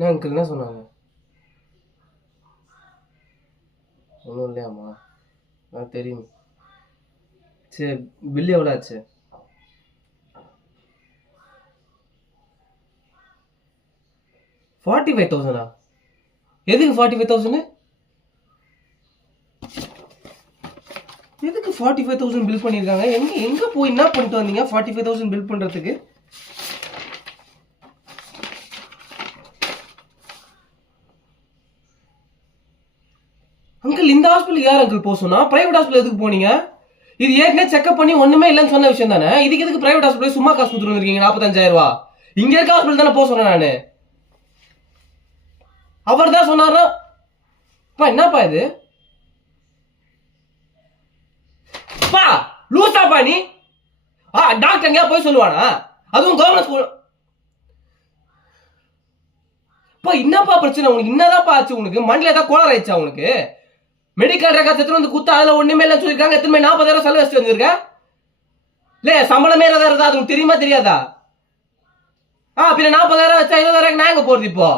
என்ன அங்கிள் என்ன சொன்னாங்க? ஒன்றும் இல்லையாம்மா? தெரியும். சரி, பில்லு எவ்வளோ ஆச்சு? 45,000 எதுக்கு 45,000? எதுக்கு 45,000 பில் பண்ணியிருக்காங்க? எங்க எங்க போய் என்ன பண்ணிட்டு வந்தீங்க 45,000 பில் பண்றதுக்கு? அங்கிள் இந்த ஹாஸ்பிட்டல் யார் அங்கிள் போக சொன்னா? பிரைவேட் ஹாஸ்பிட்டல் எதுக்கு போனீங்க? இது ஏற்கனவே செக்அப் பண்ணி ஒண்ணுமே இல்லைன்னு சொன்ன விஷயம் தானே. இதுக்கு எதுக்கு பிரைவேட் ஹாஸ்பிட்டல் சும்மா காசு கொடுத்துட்டு வந்திருக்கீங்க 45,000 ரூபா? இங்க இருக்க ஹாஸ்பிட்டல் தானே போக சொன்னேன் நானு. அவர் தான் சொன்னாரா? என்னப்பா இது? பா லூசாப்பா நீ. டாக்டர் எங்கேயா போய் சொல்லுவானா? அதுவும் கவர்மெண்ட் ஸ்கூல். என்னப்பா பிரச்சனை உனக்கு? என்னதான் ஆச்சு உனக்கு? மண்ணில ஏதாவது கோளர் ஆயிடுச்சா உனக்கு? மெடிக்கல் ரெக்கார்ட் எடுத்து வந்து குத்தா அதுல ஒண்ணுமே இல்லைன்னு சொல்லிருக்காங்க. எத்தனை 40,000 செலவு வச்சுட்டு வந்திருக்க? இல்ல சம்பளமே ஏதாவது இருந்தா அது உனக்கு தெரியுமா தெரியாதா? பின்ன 40,000 வச்சா 20,000 நான் எங்க போறது இப்போ?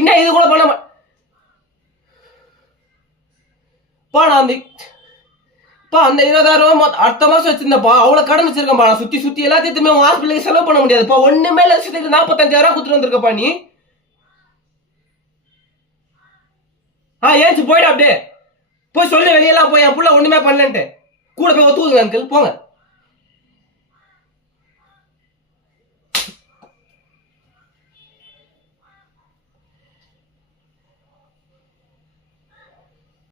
இன்னும் இது கூட பண்ண நான் அந்த 20,000 அடுத்த மாசம் வச்சிருந்தப்பா அவ்வளவு கடன் வச்சிருக்கேன்ப்பா. நான் சுத்தி சுத்தி எல்லாத்தையுமே உங்க ஹாஸ்பிட்டலுக்கு செலவு பண்ண முடியாதுப்பா. ஒண்ணுமே லட்சத்துக்கு 45,000 கொடுத்துட்டு வந்திருக்கப்பா நீ. ஏச்சு போயிடு அப்படியே போய் சொல்லு வெளியெல்லாம் போய் என் புள்ள ஒண்ணுமே பண்ணலன்ட்டு கூட போய் ஒத்துக்குங்க அங்கிள் போங்க.